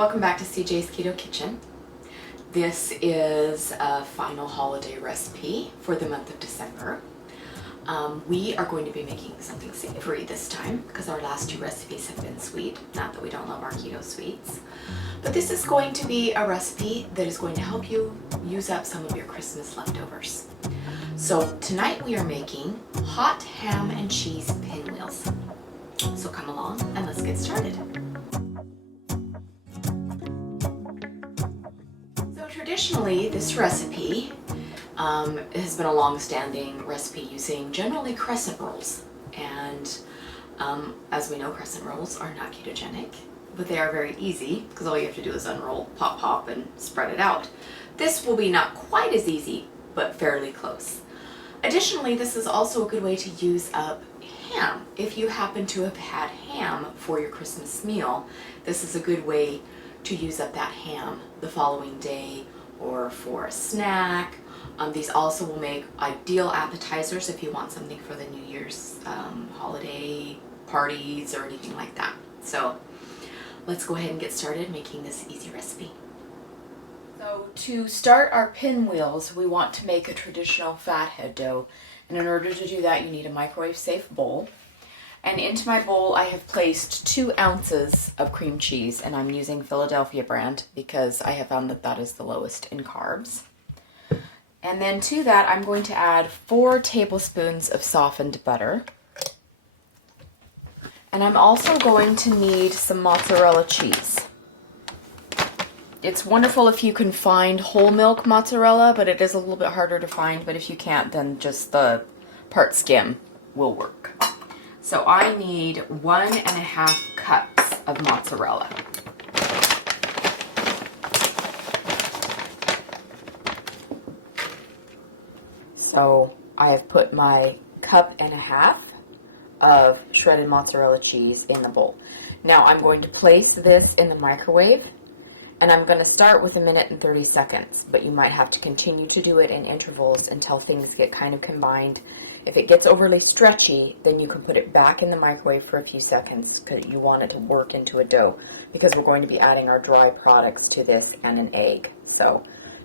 Welcome back to CJ's Keto Kitchen. This is a final holiday recipe for the month of December. We are going to be making something savory this time because our last two recipes have been sweet. Not that we don't love our keto sweets. But this is going to be a recipe that is going to help you use up some of your Christmas leftovers. So tonight we are making hot ham and cheese pinwheels. So come along and let's get started. Traditionally, this recipe has been a long-standing recipe using generally crescent rolls, and as we know, crescent rolls are not ketogenic, but they are very easy because all you have to do is unroll, pop, pop, and spread it out. This will be not quite as easy, but fairly close. Additionally, this is also a good way to use up ham. If you happen to have had ham for your Christmas meal, this is a good way to use up that ham the following day or for a snack. These also will make ideal appetizers if you want something for the New Year's holiday parties or anything like that. So let's go ahead and get started making this easy recipe. So to start our pinwheels, we want to make a traditional fathead dough. And in order to do that, you need a microwave safe bowl. And into my bowl, I have placed 2 ounces of cream cheese, and I'm using Philadelphia brand because I have found that that is the lowest in carbs. And then to that, I'm going to add 4 tablespoons of softened butter. And I'm also going to need some mozzarella cheese. It's wonderful if you can find whole milk mozzarella, but it is a little bit harder to find. But if you can't, then just the part skim will work. So I need 1.5 cups of mozzarella. So I have put my 1.5 cups of shredded mozzarella cheese in the bowl. Now I'm going to place this in the microwave, and I'm going to start with 1 minute and 30 seconds, but you might have to continue to do it in intervals until things get kind of combined. If it gets overly stretchy, then you can put it back in the microwave for a few seconds because you want it to work into a dough, because we're going to be adding our dry products to this and an egg. So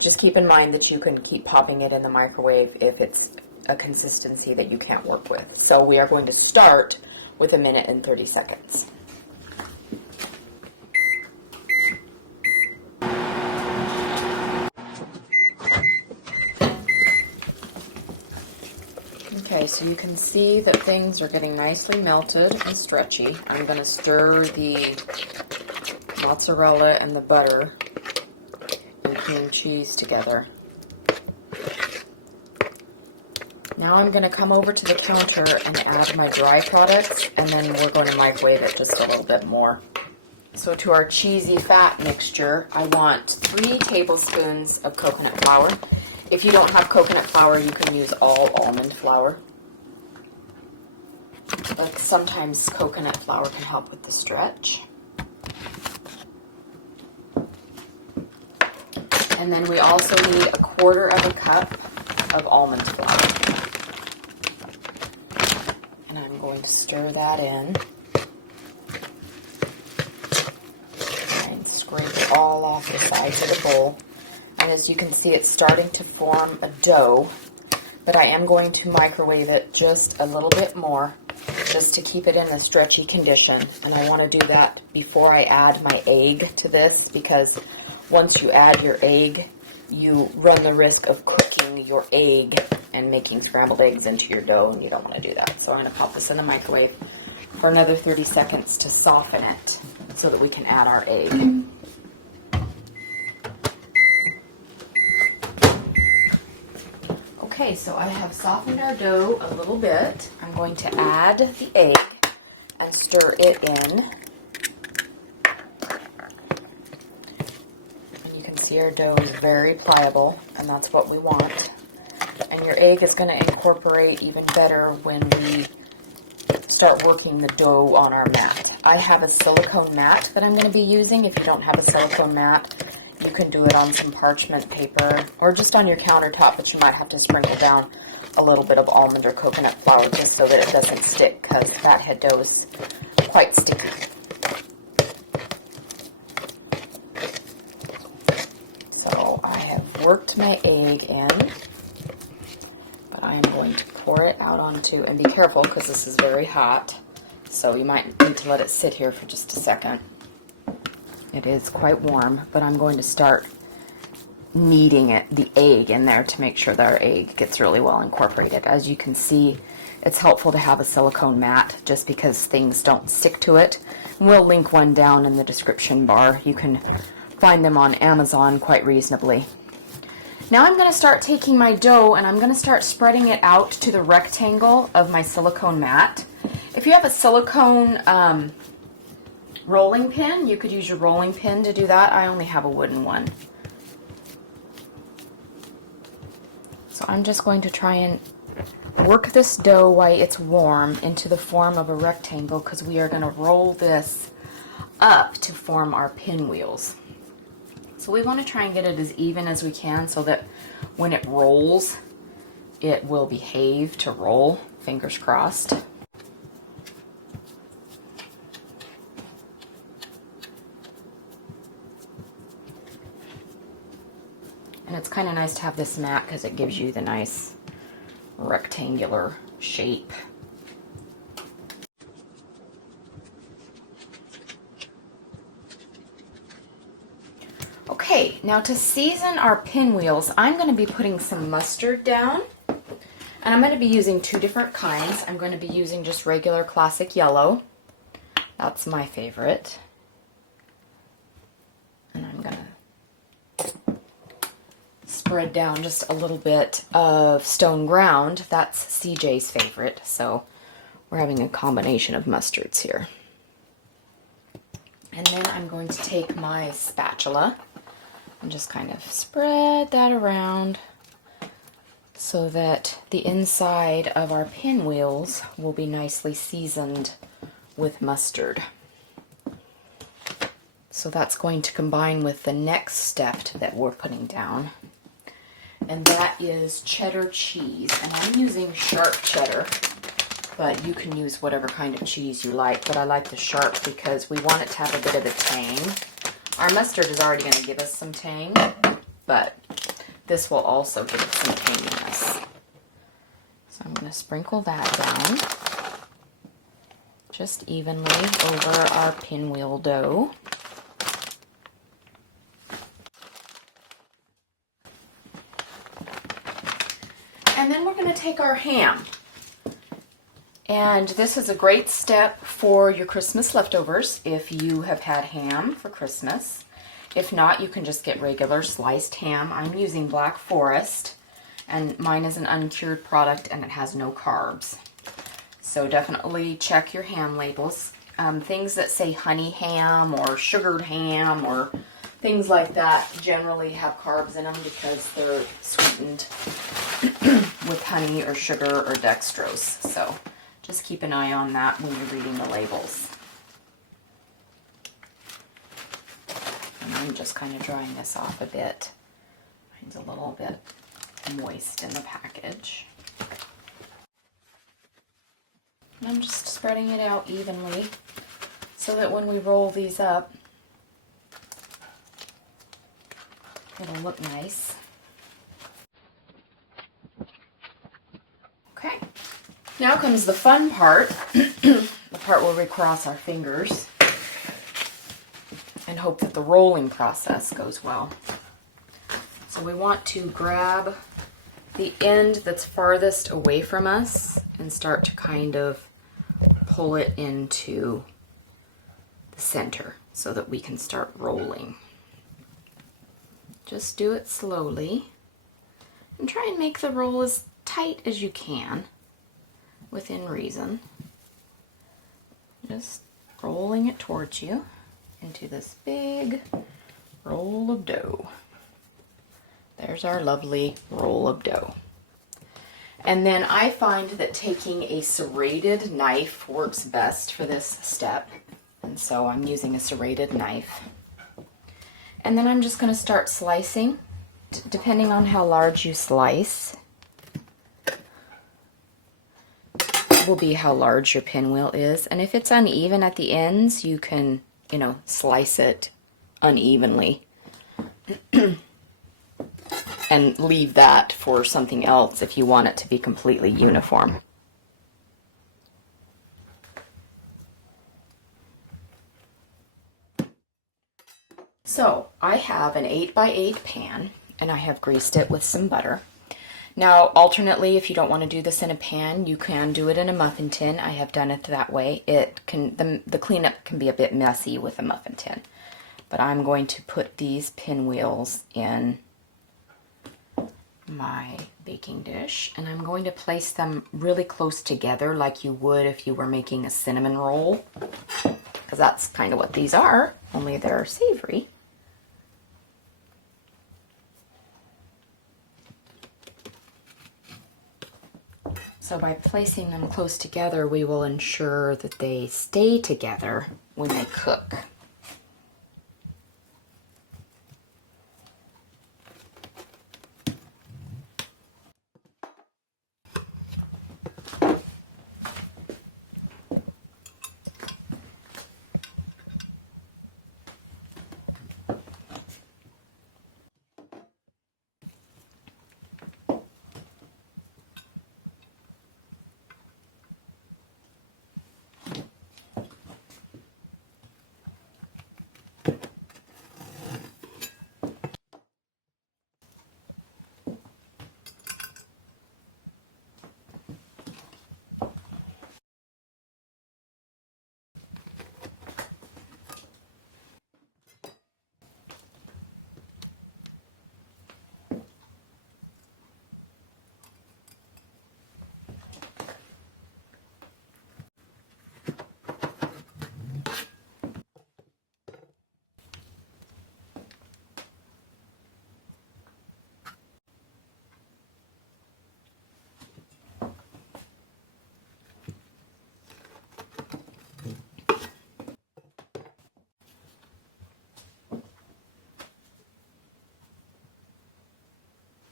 just keep in mind that you can keep popping it in the microwave if it's a consistency that you can't work with. So we are going to start with 1 minute and 30 seconds. Okay, so you can see that things are getting nicely melted and stretchy. I'm going to stir the mozzarella and the butter and cream cheese together. Now I'm going to come over to the counter and add my dry products, and then we're going to microwave it just a little bit more. So to our cheesy fat mixture, I want 3 tablespoons of coconut flour. If you don't have coconut flour, you can use all almond flour. But sometimes coconut flour can help with the stretch. And then we also need 1/4 cup of almond flour. And I'm going to stir that in. And scrape it all off the sides of the bowl. And as you can see, it's starting to form a dough, but I am going to microwave it just a little bit more, just to keep it in a stretchy condition. And I want to do that before I add my egg to this, because once you add your egg, you run the risk of cooking your egg and making scrambled eggs into your dough, and you don't want to do that. So I'm going to pop this in the microwave for another 30 seconds to soften it so that we can add our egg. Okay, so I have softened our dough a little bit. I'm going to add the egg and stir it in. And you can see our dough is very pliable, and that's what we want. And your egg is going to incorporate even better when we start working the dough on our mat. I have a silicone mat that I'm going to be using. If you don't have a silicone mat, you can do it on some parchment paper or just on your countertop, but you might have to sprinkle down a little bit of almond or coconut flour just so that it doesn't stick, because fathead dough is quite sticky. worked my egg in, but I am going to pour it out onto, and be careful because this is very hot, so you might need to let it sit here for just a second. It is quite warm, but I'm going to start kneading the egg in there to make sure that our egg gets really well incorporated. As you can see, it's helpful to have a silicone mat just because things don't stick to it. We'll link one down in the description bar. You can find them on Amazon quite reasonably. Now I'm going to start taking my dough and I'm going to start spreading it out to the rectangle of my silicone mat. If you have a silicone rolling pin, you could use your rolling pin to do that. I only have a wooden one. So I'm just going to try and work this dough while it's warm into the form of a rectangle because we are going to roll this up to form our pinwheels. So we want to try and get it as even as we can so that when it rolls, it will behave to roll. Fingers crossed. And it's kind of nice to have this mat because it gives you the nice rectangular shape. Okay, now to season our pinwheels, I'm going to be putting some mustard down. And I'm going to be using two different kinds. I'm going to be using just regular classic yellow. That's my favorite. And I'm going to spread down just a little bit of stone ground. That's CJ's favorite, so we're having a combination of mustards here. And then I'm going to take my spatula and just kind of spread that around so that the inside of our pinwheels will be nicely seasoned with mustard. So that's going to combine with the next step that we're putting down. And that is cheddar cheese. And I'm using sharp cheddar, but you can use whatever kind of cheese you like. But I like the sharp because we want it to have a bit of a tang. Our mustard is already going to give us some tang, but this will also give it some tanginess. So I'm going to sprinkle that down just evenly over our pinwheel dough. And then we're going to take our ham. And this is a great step for your Christmas leftovers if you have had ham for Christmas. If not, you can just get regular sliced ham. I'm using Black Forest, and mine is an uncured product and it has no carbs. So definitely check your ham labels. Things that say honey ham or sugared ham or things like that generally have carbs in them because they're sweetened with honey or sugar or dextrose. So just keep an eye on that when you're reading the labels. And I'm just kind of drying this off a bit. Mine's a little bit moist in the package. And I'm just spreading it out evenly so that when we roll these up, it'll look nice. Okay, now comes the fun part, the part where we cross our fingers and hope that the rolling process goes well. So we want to grab the end that's farthest away from us and start to kind of pull it into the center so that we can start rolling. Just do it slowly and try and make the roll as tight as you can within reason. Just rolling it towards you into this big roll of dough. There's our lovely roll of dough. And then I find that taking a serrated knife works best for this step. And so I'm using a serrated knife. And then I'm just going to start slicing, depending on how large you slice. Will be how large your pinwheel is. And if it's uneven at the ends, you can, slice it unevenly. and leave that for something else if you want it to be completely uniform. So I have an 8x8 pan, and I have greased it with some butter. Now, alternately, if you don't want to do this in a pan, you can do it in a muffin tin. I have done it that way. The cleanup can be a bit messy with a muffin tin. But I'm going to put these pinwheels in my baking dish, and I'm going to place them really close together like you would if you were making a cinnamon roll, because that's kind of what these are, only they're savory. So by placing them close together, we will ensure that they stay together when they cook.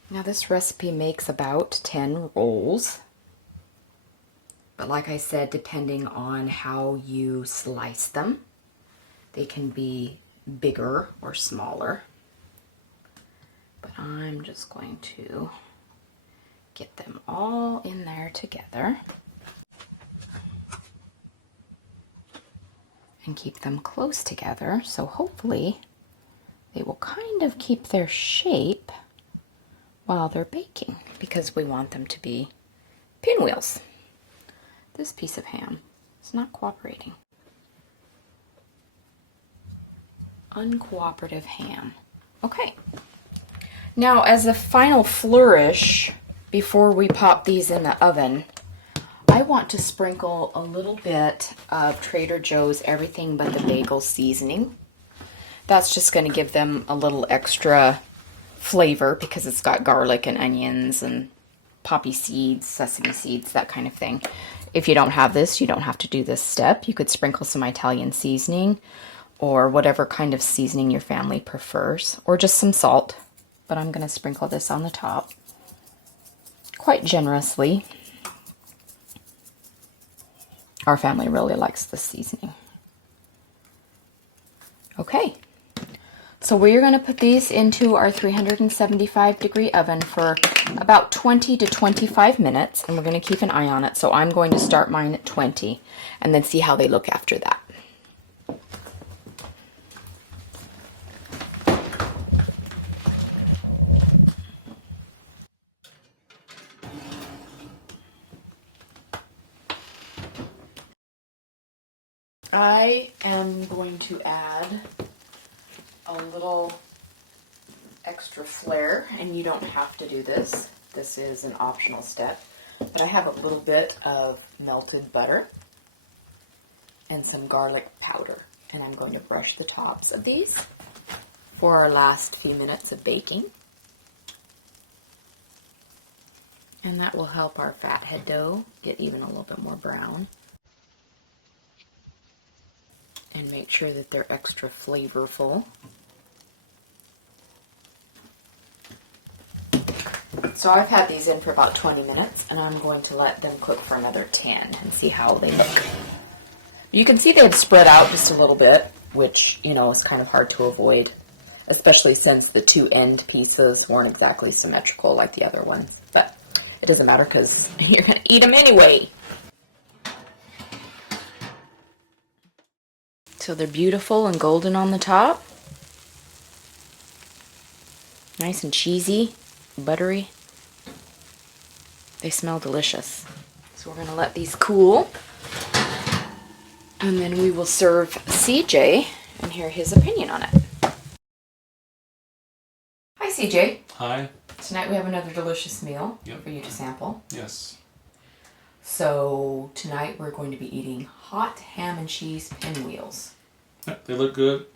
Now this recipe makes about 10 rolls, but like I said, depending on how you slice them, they can be bigger or smaller. But I'm just going to get them all in there together and keep them close together, so hopefully they will kind of keep their shape while they're baking, because we want them to be pinwheels. This piece of ham is not cooperating. Uncooperative ham. Okay. Now, as a final flourish, before we pop these in the oven, I want to sprinkle a little bit of Trader Joe's Everything But the Bagel seasoning. That's just going to give them a little extra flavor because it's got garlic and onions and poppy seeds, sesame seeds, that kind of thing. If you don't have this, you don't have to do this step. You could sprinkle some Italian seasoning or whatever kind of seasoning your family prefers, or just some salt. But I'm going to sprinkle this on the top quite generously. Our family really likes this seasoning. Okay. So we're going to put these into our 375-degree oven for about 20 to 25 minutes, and we're going to keep an eye on it. So I'm going to start mine at 20 and then see how they look after that. I am going to add a little extra flair, and you don't have to do this. This is an optional step, but I have a little bit of melted butter and some garlic powder, and I'm going to brush the tops of these for our last few minutes of baking. And that will help our fathead dough get even a little bit more brown and make sure that they're extra flavorful. So I've had these in for about 20 minutes, and I'm going to let them cook for another 10 and see how they look. You can see they've spread out just a little bit, which, you know, is kind of hard to avoid. especially since the two end pieces weren't exactly symmetrical like the other ones. But it doesn't matter because you're going to eat them anyway. So they're beautiful and golden on the top. Nice and cheesy, buttery. They smell delicious. So we're going to let these cool. And then we will serve CJ and hear his opinion on it. Hi CJ. Hi. Tonight we have another delicious meal for you to sample. Yes. So tonight we're going to be eating hot ham and cheese pinwheels. They look good.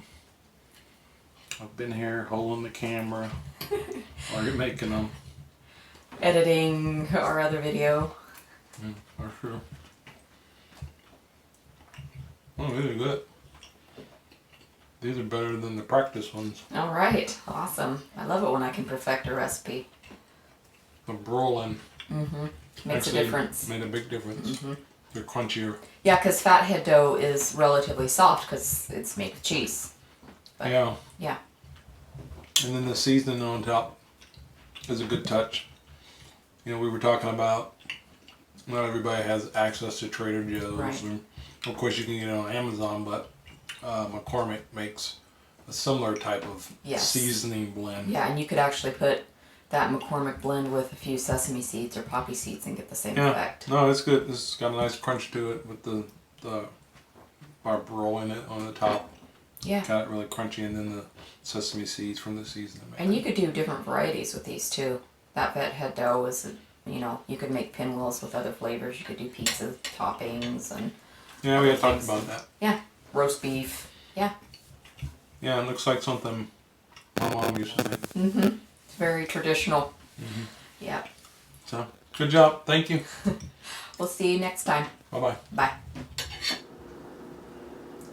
I've been here holding the camera while you're making them. Editing our other video. For sure. Oh, these are good. These are better than the practice ones. All right. Awesome. I love it when I can perfect a recipe. The broiling. Makes a difference. Made a big difference. They're crunchier. Yeah, because fathead dough is relatively soft because it's made with cheese. But, yeah. Yeah. And then the seasoning on top is a good touch. You know, we were talking about not everybody has access to Trader Joe's. Right. And of course, you can get it on Amazon, but McCormick makes a similar type of seasoning blend. Yeah, and you could actually put that McCormick blend with a few sesame seeds or poppy seeds and get the same effect. No, it's good. This has got a nice crunch to it with the barb rolling it on the top. Yeah. Got it really crunchy, and then the sesame seeds from the seasoning. And you could do different varieties with these too. That fathead dough is, you know, you could make pinwheels with other flavors. You could do pizza toppings and. Yeah, we had talked about that. Yeah, roast beef. Yeah. Yeah, it looks like something my mom used to make. It's very traditional. Yeah. So, good job. Thank you. We'll see you next time. Bye-bye. Bye.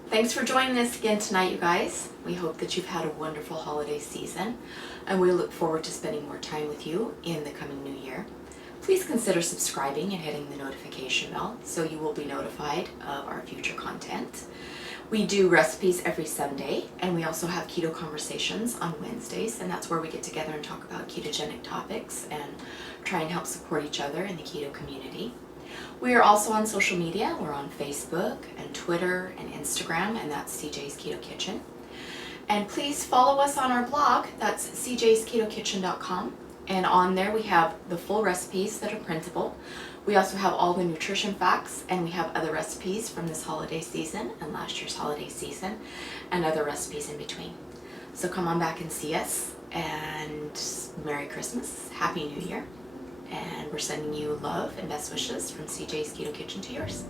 Thanks for joining us again tonight, you guys. We hope that you've had a wonderful holiday season, and we look forward to spending more time with you in the coming new year. Please consider subscribing and hitting the notification bell so you will be notified of our future content. We do recipes every Sunday, and we also have keto conversations on Wednesdays, and that's where we get together and talk about ketogenic topics and try and help support each other in the keto community. We are also on social media. We're on Facebook and Twitter and Instagram, and that's CJ's Keto Kitchen. And please follow us on our blog. That's cjsketokitchen.com. And on there we have the full recipes that are printable. We also have all the nutrition facts, and we have other recipes from this holiday season and last year's holiday season and other recipes in between. So come on back and see us, and Merry Christmas, Happy New Year, and we're sending you love and best wishes from CJ's Keto Kitchen to yours.